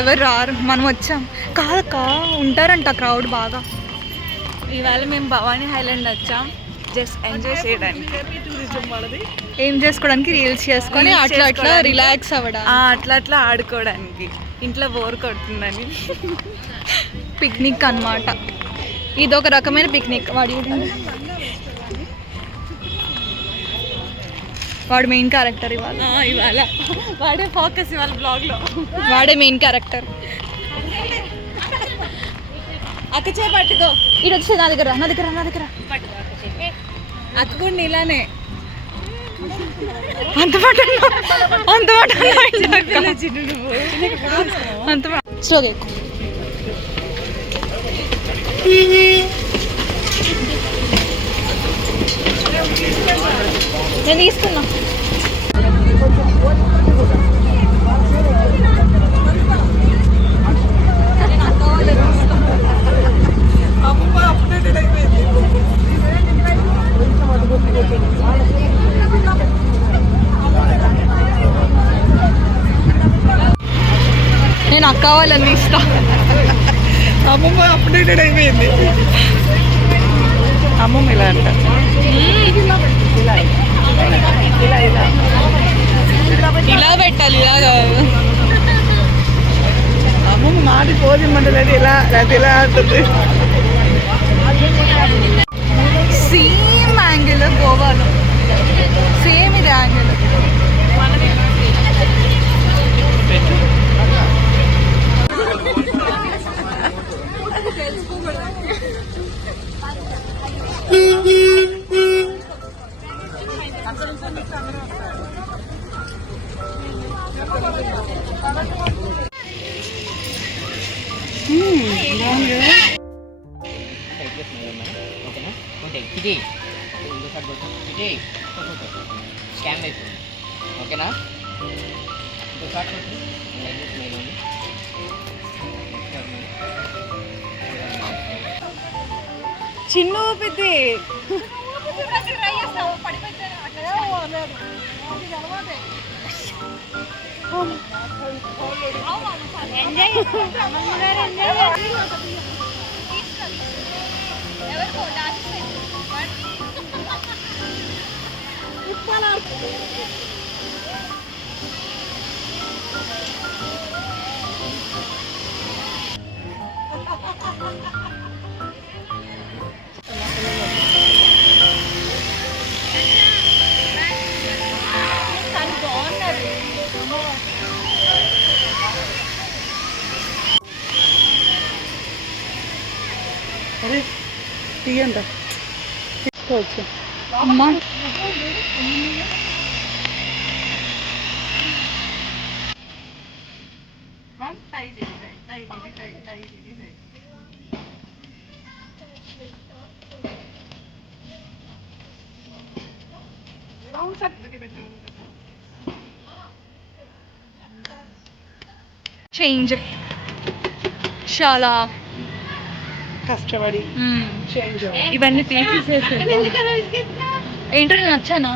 ఎవరు రారు, మనం వచ్చాం. కాదక్క ఉంటారంట క్రౌడ్ బాగా. ఇవాళ మేము భవానీ హైలాండ్ వచ్చాం జస్ట్ ఎంజాయ్ చేయడానికి. ఏం చేసుకోవడానికి? రీల్స్ చేసుకొని అట్లా అట్లా రిలాక్స్ అవ్వడం, అట్లా అట్లా ఆడుకోవడానికి. ఇంట్లో బోర్ కొడుతుందని పిక్నిక్ అన్నమాట. ఇది ఒక రకమైన పిక్నిక్. వాడు మెయిన్ క్యారెక్టర్ ఇవాళ. వాడే ఫోకస్ ఇవాళ బ్లాగ్లో. వాడే మెయిన్ క్యారెక్టర్. అక్కచే పట్టుకో. ఇది వచ్చి నా దగ్గర అక్క కూడా ఇలానే అంత స్లోగా ఎక్కువ. నేను తీసుకున్నా. నేను అక్క వాళ్ళని ఇస్తా. అమ్మమ్మ అప్డేటెడ్ అయిపోయింది. అమ్మమ్మ ఇలా అంట. ఇలా పెట్టాలి, ఇలా కాదు. అమ్మమ్మ మాది పోదిమ్మంటలేదు, ఇలా అంటుంది. సేమ్ యాంగిల్ గోవాలో, సేమ్ ఇది యాంగిల్. ఓకేనా? చిన్న ఊపిద్ది. అరే తీయండి తీసుకోవచ్చు. అమ్మా చేంజ్ చాలా కష్టపడి ఇవన్నీ తీసేసేసి. ఏంటో నేను నచ్చానా?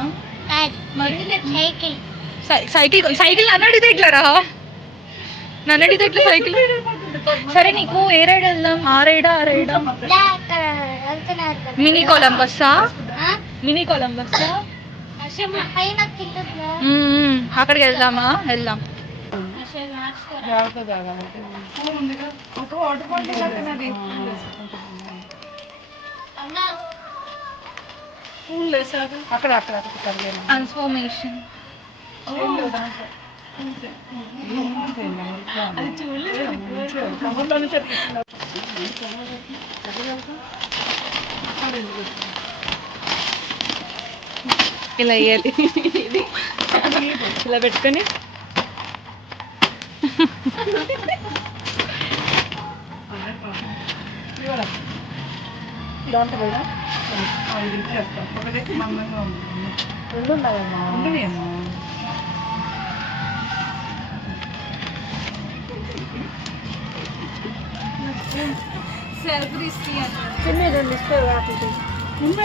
సైకిల్ నన్నడితే ఎట్లారా? నన్నడితే ఎట్లా సైకిల్? సరే నీకు ఏ రైడ్ వెళ్దాం? ఆ రైడా మినీ కొలంబస్సా? అక్కడికి వెళ్దామా? వెళ్దాం. అక్కడ ట్రాన్స్ఫర్మేషన్. ఇలా వేయాలి, ఇలా పెట్టుకొని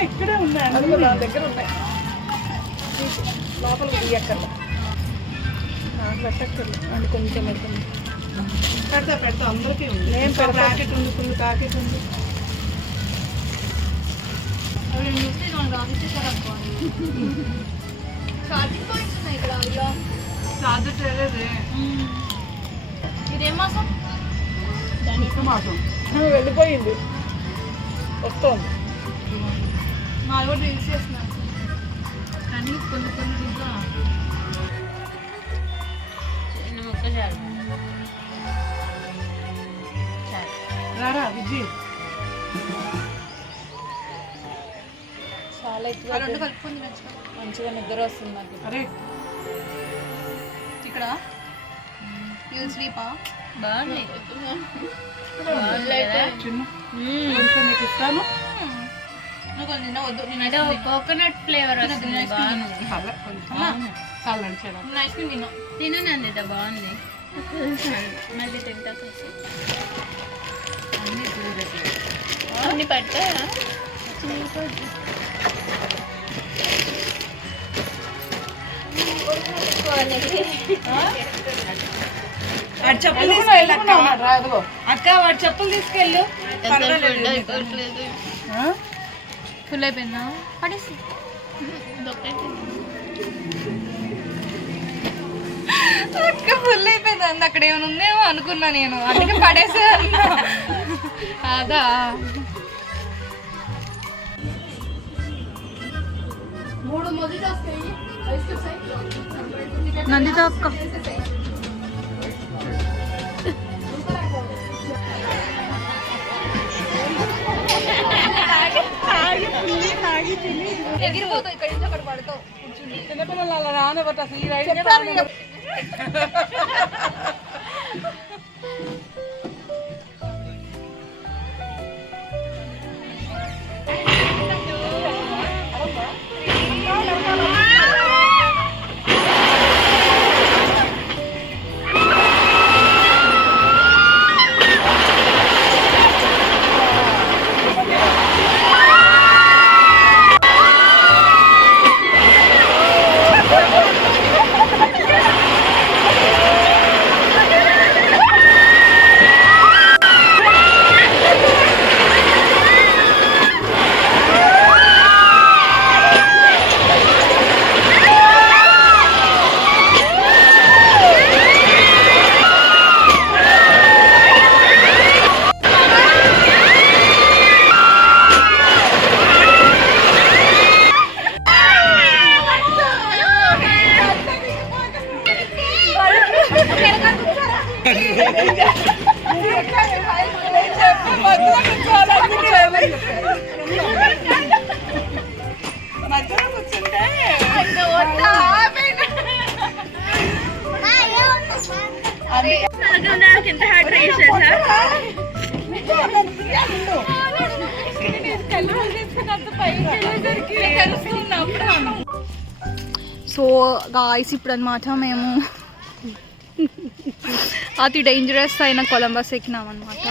ఇక్కడే ఉన్నాయి, దగ్గర ఉన్నాయి. లోపలికి తీయక్కర్లా, పెట్టక్కర్లేదు. అంటే కొంచెం పెడుతుంది. పెడతా అందరికీ ఉంది. ప్యాకెట్ ఉంది, ఫుల్ ప్యాకెట్ ఉంది. ఛార్జింగ్ పాయింట్స్ ఉన్నాయి ఇక్కడ ఇలా. చార్జర్ చేయలేదే. ఇదేం మాసం? మాసం వెళ్ళిపోయింది, వస్తుంది. మాది కూడా రీల్స్ చేస్తున్నారు కానీ కొన్ని దీంట్లో రారా విజయ్. చాలా ఎక్కువ రెండు కలుపుకుంది నచ్చుకో. మంచిగా నిద్ర వస్తుంది నాకు. అరే ఇక్కడ యూల్ స్లీపా బాగుంది. చిన్న కొంచెం నీకు ఇస్తాను. నువ్వు కొంచెం తిన్నా వద్దు. నేను అంటే కోకోనట్ ఫ్లేవర్ వస్తుంది. బాగుంది. కొంచెం చల్లండి చేయడం. నేను ఐస్ క్రీమ్ తిన్నా. తినండి, బాగుంది. మళ్ళీ తింటా kasi. అన్ని పట్టారా? వాడి చెప్పులు అక్క, వాడి చెప్పులు తీసుకెళ్ళు. ఫుల్ అయిపోయిందా? పడేసి అక్క ఫుల్ అయిపోయింది అంది. అక్కడ ఏమైనా ఉందేమో అనుకున్నా నేను, అందుకే పడేసా. అదా నందిత అక్క ఎగిరిపోతావు, ఇక్కడ నుంచి అక్కడ పడతావు. చిన్నపిల్లలు అలా రానివ్వట అసలు. ఈ రైడ్ సో గాయ్స్ ఇప్పుడు అనమాట మేము అతి డేంజరస్ అయిన కొలంబస్ ఎక్కినాం అనమాట.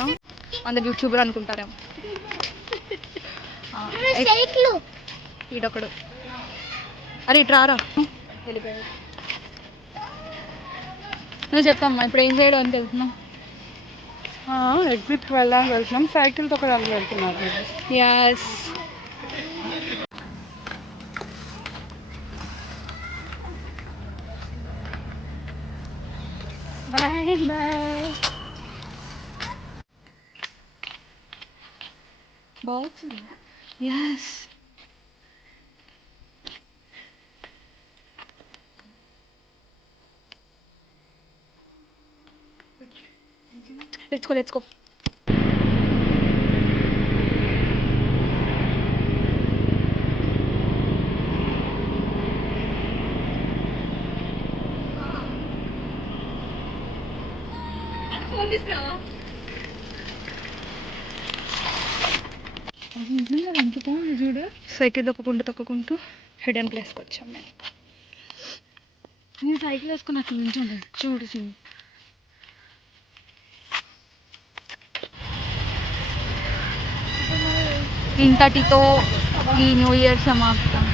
అందరు యూట్యూబర్ అనుకుంటారేమో. ఈడొకడు అరే ఇటు రారా, వెళ్ళిపోయాడు. నువ్వు చెప్పమ్మా ఇప్పుడు ఏం చేయడం అని వెళ్తున్నాం. ఎగ్జిట్కి వెళ్ళడానికి వెళ్తున్నాం. సైకిల్తో కూడా వెళ్తున్నారు. Yes bye bye. బాగుంది. Yes let's go. చూడు సైకిల్ తొక్కకుంటూ హిడెన్ ప్లేస్కి వచ్చాం మేము. నేను సైకిల్ వేసుకుని అక్కడ నుంచి చూడు. ఇంతటితో ఈ న్యూ ఇయర్ సమాప్తం.